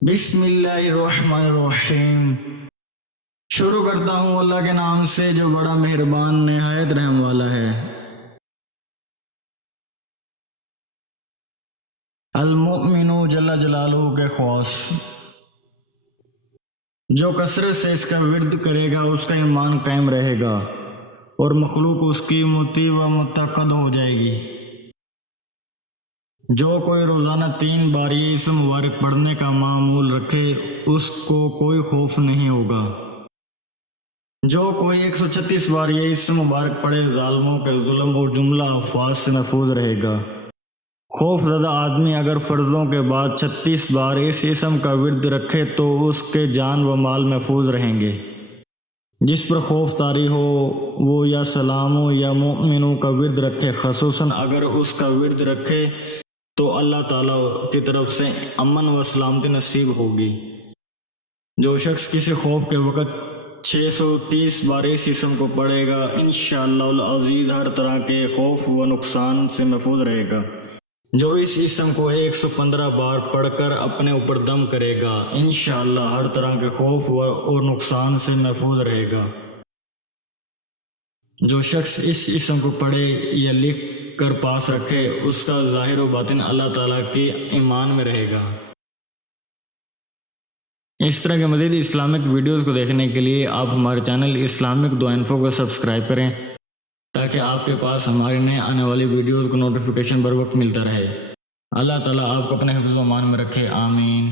بسم اللہ الرحمن الرحیم۔ شروع کرتا ہوں اللہ کے نام سے جو بڑا مہربان نہایت رحم والا ہے۔ المؤمن جل جلالہ کے خواص، جو کثرت سے اس کا ورد کرے گا اس کا ایمان قائم رہے گا اور مخلوق اس کی مطیع و متقد ہو جائے گی۔ جو کوئی روزانہ 3 بار یہ اسم مبارک پڑھنے کا معمول رکھے اس کو کوئی خوف نہیں ہوگا۔ جو کوئی 136 بار یہ اسم مبارک پڑھے ظالموں کے ظلم اور جملہ الفاظ سے محفوظ رہے گا۔ خوف زدہ آدمی اگر فرضوں کے بعد 36 بار اس اسم کا ورد رکھے تو اس کے جان و مال محفوظ رہیں گے۔ جس پر خوف طاری ہو وہ یا سلاموں یا مؤمنوں کا ورد رکھے، خصوصاً اگر اس کا ورد رکھے تو اللہ تعالیٰ کی طرف سے امن و سلامتی نصیب ہوگی۔ جو شخص کسی خوف کے وقت 630 بار اس اسم کو پڑھے گا انشاءاللہ العزیز ہر طرح کے خوف و نقصان سے محفوظ رہے گا۔ جو اس اسم کو 115 بار پڑھ کر اپنے اوپر دم کرے گا انشاءاللہ ہر طرح کے خوف اور نقصان سے محفوظ رہے گا۔ جو شخص اس اسم کو پڑھے یا لکھ کر پاس رکھے اس کا ظاہر و باطن اللہ تعالیٰ کے ایمان میں رہے گا۔ اس طرح کے مزید اسلامک ویڈیوز کو دیکھنے کے لیے آپ ہمارے چینل اسلامک دعا انفو کو سبسکرائب کریں تاکہ آپ کے پاس ہماری نئے آنے والی ویڈیوز کو نوٹیفیکیشن بر وقت ملتا رہے۔ اللہ تعالیٰ آپ کو اپنے حفظ و امان میں رکھے، آمین۔